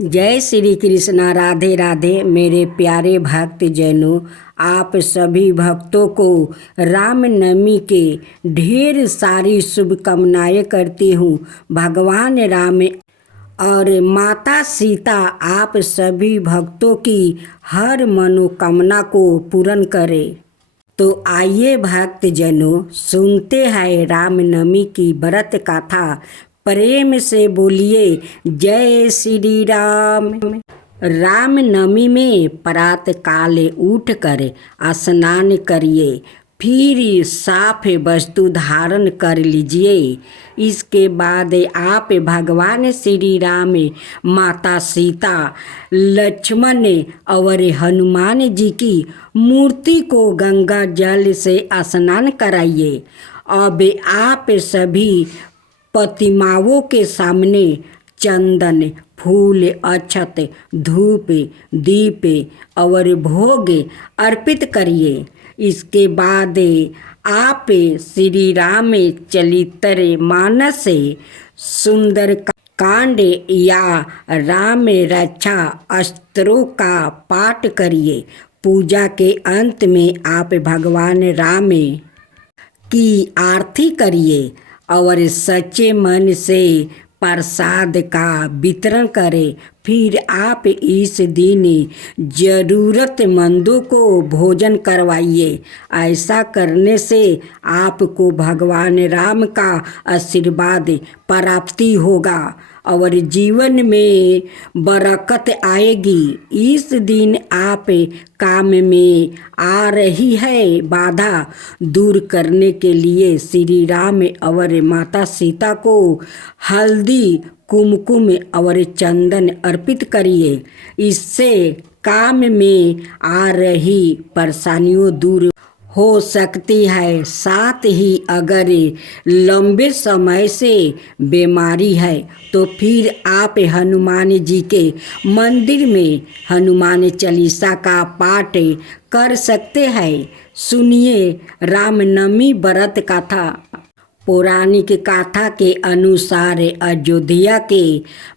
जय श्री कृष्णा। राधे राधे मेरे प्यारे भक्त जनों, आप सभी भक्तों को रामनवमी के ढेर सारी शुभकामनाएं करती हूँ। भगवान राम और माता सीता आप सभी भक्तों की हर मनोकामना को पूर्ण करे। तो आइए भक्त जनों, सुनते हैं रामनवमी की व्रत कथा। प्रेम से बोलिए जय श्री राम। रामनवमी में प्रात काल उठ कर स्नान करिए, फिर साफ वस्तु धारण कर लीजिए। इसके बाद आप भगवान श्री राम, माता सीता, लक्ष्मण और हनुमान जी की मूर्ति को गंगा जल से स्नान कराइए। अब आप सभी प्रतिमाओं के सामने चंदन, फूल, अक्षत, धूप, दीप और भोग अर्पित करिए। इसके बाद आप श्री राम चरित्र मानस सुंदर कांड या राम रक्षा अस्त्रों का पाठ करिए। पूजा के अंत में आप भगवान राम की आरती करिए और सच्चे मन से प्रसाद का वितरण करें। फिर आप इस दिन ज़रूरतमंदों को भोजन करवाइए। ऐसा करने से आपको भगवान राम का आशीर्वाद प्राप्ति होगा और जीवन में बरकत आएगी। इस दिन आप काम में आ रही है बाधा दूर करने के लिए श्री राम और माता सीता को हल्दी, कुमकुम और चंदन अर्पित करिए। इससे काम में आ रही परेशानियों दूर हो सकती है। साथ ही अगर लंबे समय से बीमारी है तो फिर आप हनुमान जी के मंदिर में हनुमान चालीसा का पाठ कर सकते हैं। सुनिए रामनवमी व्रत कथा। पौराणिक कथा के अनुसार अयोध्या के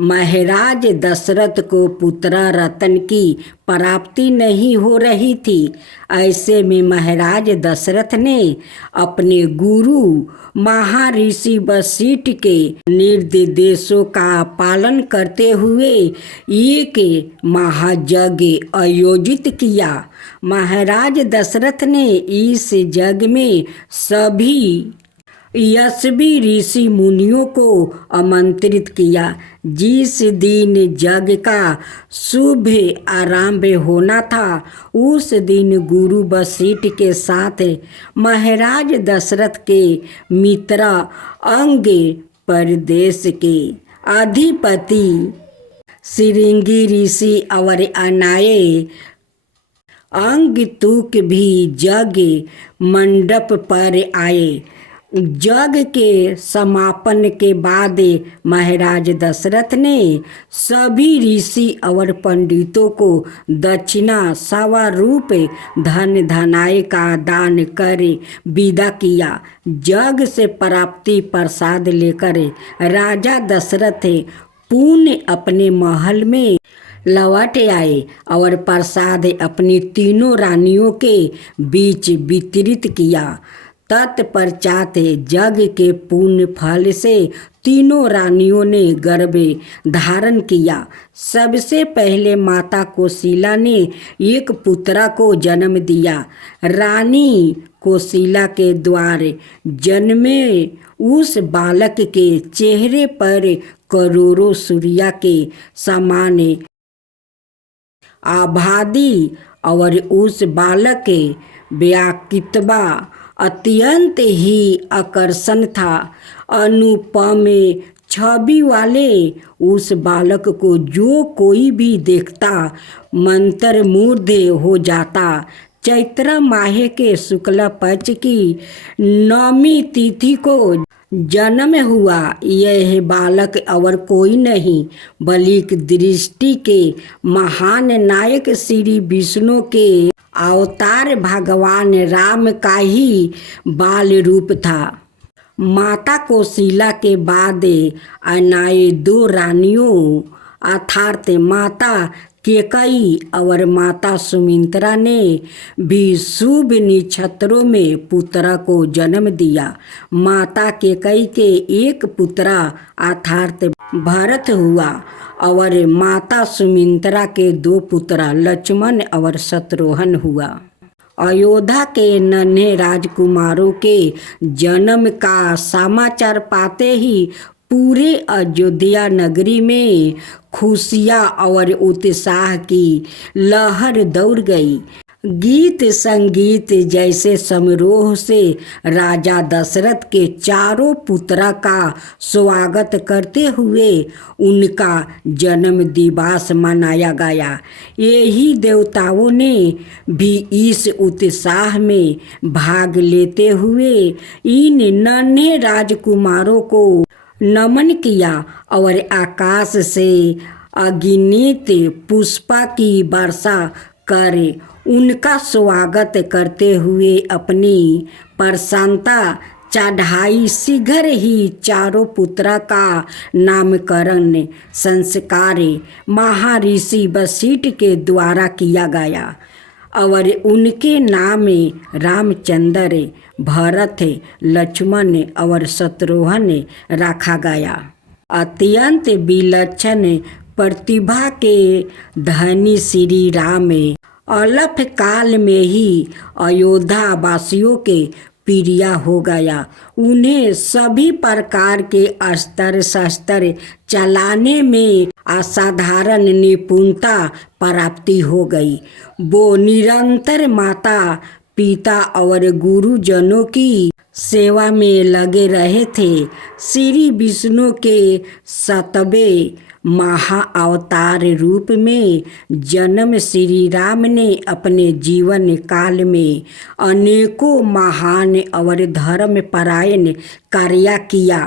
महाराज दशरथ को पुत्र रतन की प्राप्ति नहीं हो रही थी। ऐसे में महाराज दशरथ ने अपने गुरु महर्षि वशिष्ठ के निर्देशों का पालन करते हुए एक महायज्ञ आयोजित किया। महाराज दशरथ ने इस यज्ञ में सभी यशस्वी ऋषि मुनियों को आमंत्रित किया। जिस दिन यज्ञ का शुभ आरंभ होना था, उस दिन गुरु वशिष्ठ के साथ महाराज दशरथ के मित्र अंग प्रदेश के अधिपति श्रृंगी ऋषि और अन्य अंगतुक भी यज्ञ मंडप पर आए। यज्ञ के समापन के बाद महाराज दशरथ ने सभी ऋषि और पंडितों को दक्षिणा स्वरूप धन धनाय का दान कर विदा किया। यज्ञ से प्राप्ति प्रसाद लेकर राजा दशरथ पुनः अपने महल में लौट आए और प्रसाद अपनी तीनों रानियों के बीच वितरित किया। तत्पश्चात यज्ञ के पुण्य फल से तीनों रानियों ने गर्भ धारण किया। सबसे पहले माता कौशल्या ने एक पुत्र को जन्म दिया। रानी कौशल्या के द्वारा जन्मे उस बालक के चेहरे पर करोड़ों सूर्य के समान आबादी और उस बालक के व्यक्तित्व अत्यंत ही आकर्षण था। अनुपम छवि वाले उस बालक को जो कोई भी देखता मंत्रमुग्ध हो जाता। चैत्र माह के शुक्ल पक्ष की नवमी तिथि को जन्म हुआ यह बालक और कोई नहीं बल्कि दृष्टि के महान नायक श्री विष्णु के अवतार भगवान राम का ही बाल रूप था। माता कौशल्या के बाद अन्य दो रानियों अर्थात माता केकई और माता सुमित्रा ने भी शुभ नक्षत्रों में पुत्र को जन्म दिया। माता केकई के एक पुत्र अर्थात भरत हुआ और माता सुमित्रा के 2 पुत्र लक्ष्मण और शत्रुघ्न हुआ। अयोध्या के नन्हे राजकुमारों के जन्म का समाचार पाते ही पूरे अयोध्या नगरी में खुशियाँ और उत्साह की लहर दौड़ गई। गीत संगीत जैसे समारोह से राजा दशरथ के चारों पुत्रा का स्वागत करते हुए उनका जन्म दिवस मनाया गया। यही देवताओं ने भी इस उत्साह में भाग लेते हुए इन नन्हे राजकुमारों को नमन किया और आकाश से अगिनत पुष्पा की वर्षा कर उनका स्वागत करते हुए अपनी प्रसन्नता चढ़ाई। शीघ्र ही चारों पुत्रा का नामकरण संस्कार महर्षि वशिष्ठ के द्वारा किया गया और उनके नाम रामचंद्र, भरत, लक्ष्मण और शत्रुघ्न रखा गया। अत्यंत विलक्षण प्रतिभा के धनी श्री राम अल्प काल में ही अयोध्या वासियों के प्रिय हो गया। उन्हें सभी प्रकार के अस्त्र शस्त्र चलाने में असाधारण निपुणता प्राप्ति हो गई। वो निरंतर माता पिता और गुरुजनों की सेवा में लगे रहे थे। श्री विष्णु के 7वें महाअवतार रूप में जन्म श्री राम ने अपने जीवन काल में अनेकों महान और धर्मपरायण कार्य किया।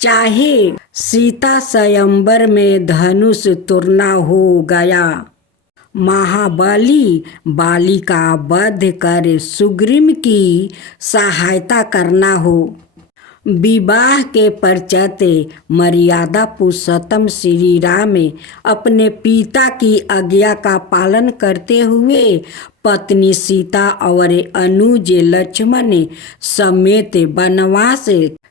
चाहे सीता स्वयंवर में धनुष तोड़ना हो गया, महाबली बाली का वध कर सुग्रीव की सहायता करना हो, विवाह के पश्चात मर्यादा पुरुषोत्तम श्री राम अपने पिता की आज्ञा का पालन करते हुए पत्नी सीता और अनुज लक्ष्मण समेत वनवास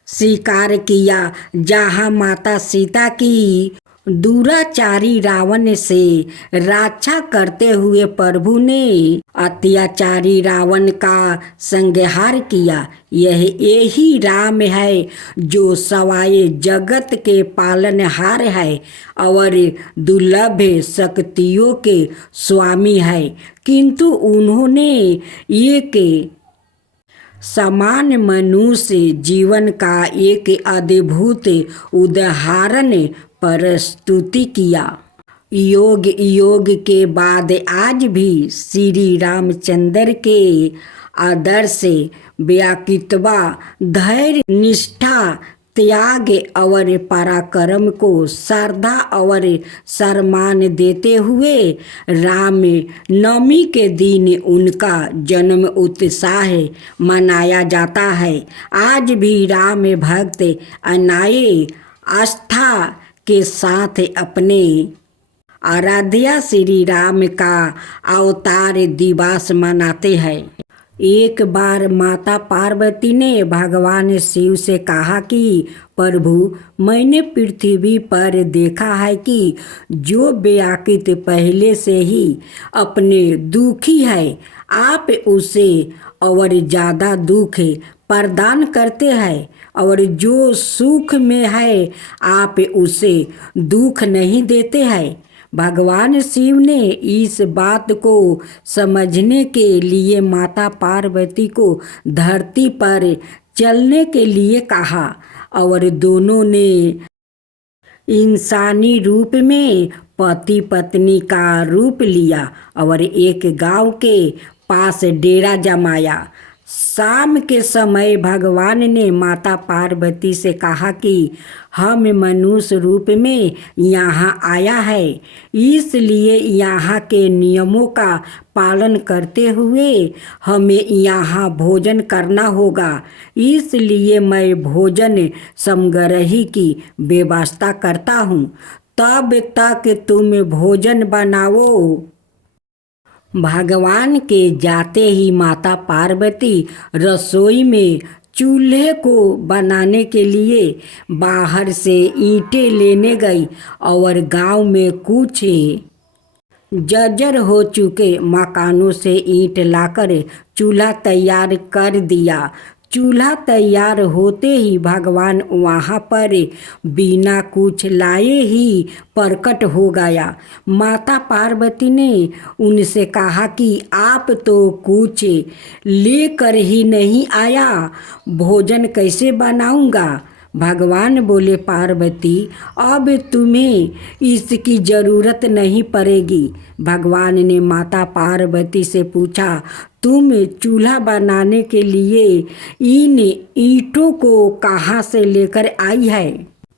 स्वीकार किया। जहाँ माता सीता की दुराचारी रावण से रक्षा करते हुए प्रभु ने अत्याचारी रावण का संहार किया। यही राम है जो सवाए जगत के पालनहार है और दुर्लभ शक्तियों के स्वामी है। किंतु उन्होंने एक समान मनुष्य जीवन का एक अद्भुत उदाहरण प्रस्तुति किया। योग के बाद आज भी श्री रामचंद्र के आदर्श व्यक्तित्व, धैर्य, निष्ठा, त्याग और पराक्रम को श्रद्धा और सम्मान देते हुए राम नवमी के दिन उनका जन्म उत्साह मनाया जाता है। आज भी राम भक्त अनाय आस्था के साथ अपने आराध्या श्री राम का अवतार दिवस मनाते हैं। एक बार माता पार्वती ने भगवान शिव से कहा कि प्रभु, मैंने पृथ्वी पर देखा है कि जो व्यक्ति पहले से ही अपने दुखी है, आप उसे और ज़्यादा दुख प्रदान करते हैं, और जो सुख में है आप उसे दुख नहीं देते हैं। भगवान शिव ने इस बात को समझने के लिए माता पार्वती को धरती पर चलने के लिए कहा और दोनों ने इंसानी रूप में पति पत्नी का रूप लिया और एक गांव के पास डेरा जमाया। शाम के समय भगवान ने माता पार्वती से कहा कि हम मनुष्य रूप में यहाँ आया है, इसलिए यहाँ के नियमों का पालन करते हुए हमें यहाँ भोजन करना होगा। इसलिए मैं भोजन समाग्रही की व्यवस्था करता हूँ। तब तक तुम भोजन बनाओ। भगवान के जाते ही माता पार्वती रसोई में चूल्हे को बनाने के लिए बाहर से ईंटें लेने गई और गांव में कुछ जर्जर हो चुके मकानों से ईंट लाकर चूल्हा तैयार कर दिया। चूल्हा तैयार होते ही भगवान वहाँ पर बिना कुछ लाए ही प्रकट हो गया। माता पार्वती ने उनसे कहा कि आप तो कुछ लेकर ही नहीं आया, भोजन कैसे बनाऊंगा। भगवान बोले, पार्वती अब तुम्हें इसकी ज़रूरत नहीं पड़ेगी। भगवान ने माता पार्वती से पूछा, तुम चूल्हा बनाने के लिए इन ईंटों को कहाँ से लेकर आई है।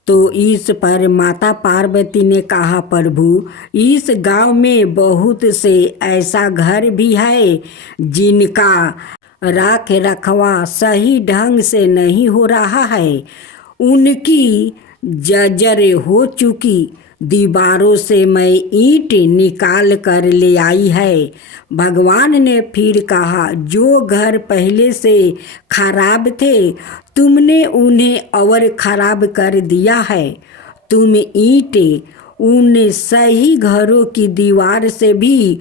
तो इस पर माता पार्वती ने कहा, प्रभु इस गांव में बहुत से ऐसा घर भी है जिनका रख रखवा सही ढंग से नहीं हो रहा है। उनकी जर्जर हो चुकी दीवारों से मैं ईंट निकाल कर ले आई है। भगवान ने फिर कहा, जो घर पहले से खराब थे तुमने उन्हें और खराब कर दिया है। तुम ईंटें उन सही घरों की दीवार से भी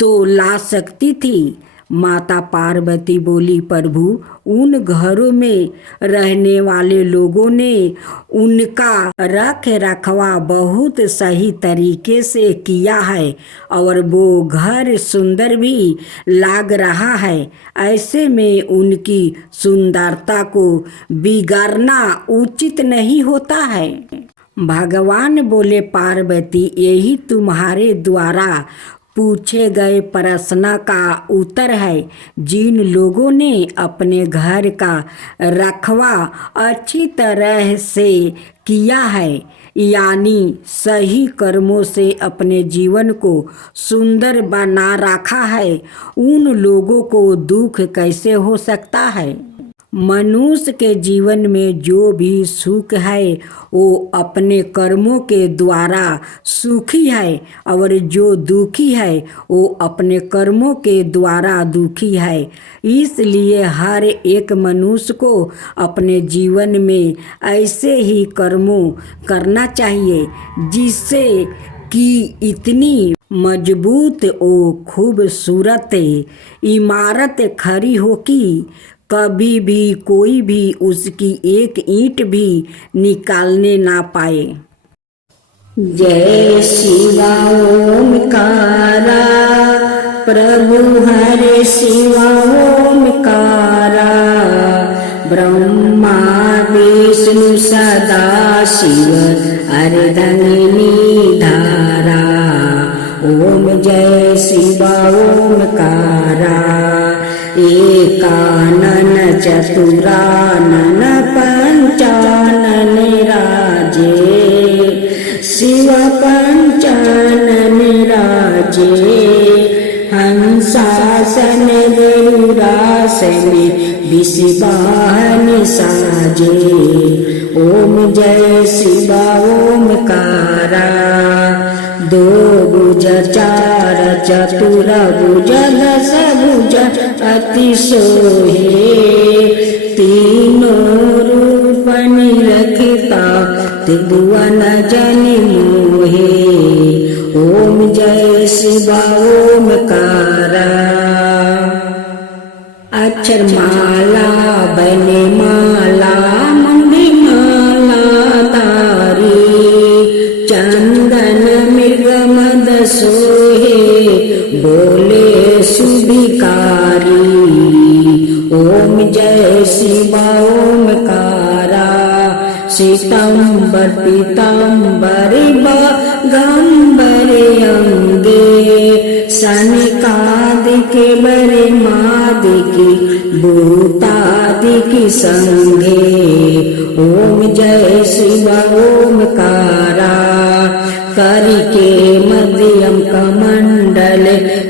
तो ला सकती थी। माता पार्वती बोली, प्रभु उन घरों में रहने वाले लोगों ने उनका रख रखवा बहुत सही तरीके से किया है और वो घर सुंदर भी लग रहा है। ऐसे में उनकी सुंदरता को बिगाड़ना उचित नहीं होता है। भगवान बोले, पार्वती यही तुम्हारे द्वारा पूछे गए प्रश्न का उत्तर है। जिन लोगों ने अपने घर का रखवा अच्छी तरह से किया है, यानी सही कर्मों से अपने जीवन को सुंदर बना रखा है, उन लोगों को दुख कैसे हो सकता है। मनुष्य के जीवन में जो भी सुख है वो अपने कर्मों के द्वारा सुखी है और जो दुखी है वो अपने कर्मों के द्वारा दुखी है। इसलिए हर एक मनुष्य को अपने जीवन में ऐसे ही कर्मों करना चाहिए जिससे कि इतनी मजबूत और खूबसूरत इमारत खड़ी हो कि कभी भी कोई भी उसकी एक ईंट भी निकालने ना पाए। जय शिवा ओमकारा, प्रभु हरे शिवा ओमकारा, ब्रह्मा विष्णु सदा शिव अर्धंगिनी धारा। ओम जय शिवा ओमकारा, एकानन चतुरानन पंचानन राजे, शिव पंचानन राजे। हंसासन गरुड़ासन विषवाहन साजे। ओम जय शिवा ओमकारा, दो भुज चार चतुर भुज दस भुज अति सोहे, तीनों रूप निरखता त्रिभुवन जन मोहे। ओम जय शिवा ओमकारा, अक्षर माला बने माला मुंडी माला तारी, चंदन मृग मद सोहे बोले सुभिकारी। ओम जय शिवा ओमकारा, श्वेतांबर पीतांबर बागंबर अंगे, सनकादिक बरे मादिक भूतादिक संगे। ओम जय शिवा ओमकारा, करके मध्यम कमंडल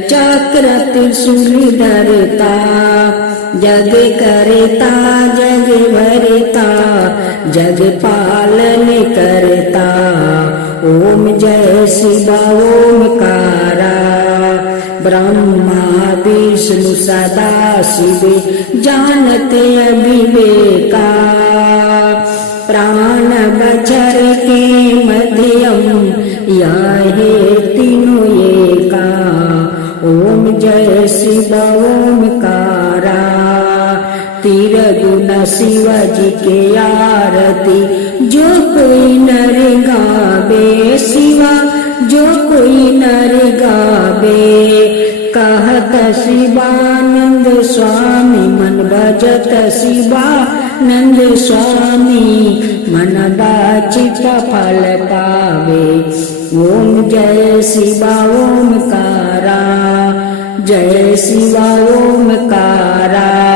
चक्र त्रिशूल धरता, जग करता जग भरता, जग पालन करता। ओम जय शिवा ओमकारा। ब्रह्मा विष्णु सदा शिव जानते अविवेका। प्राण बचर के मध्यम यह तीनों एका। ओम जय शिव ओमकारा। तिरगुण शिव जी के आरती जो कोई नर गावे शिवा जो कोई नर गावे। कहत शिवानंद स्वामी मन भजत शिवानंद स्वामी मन वांछित फल पावे। ओम जय शिवा ओमकारा जय शिवा ओमकारा।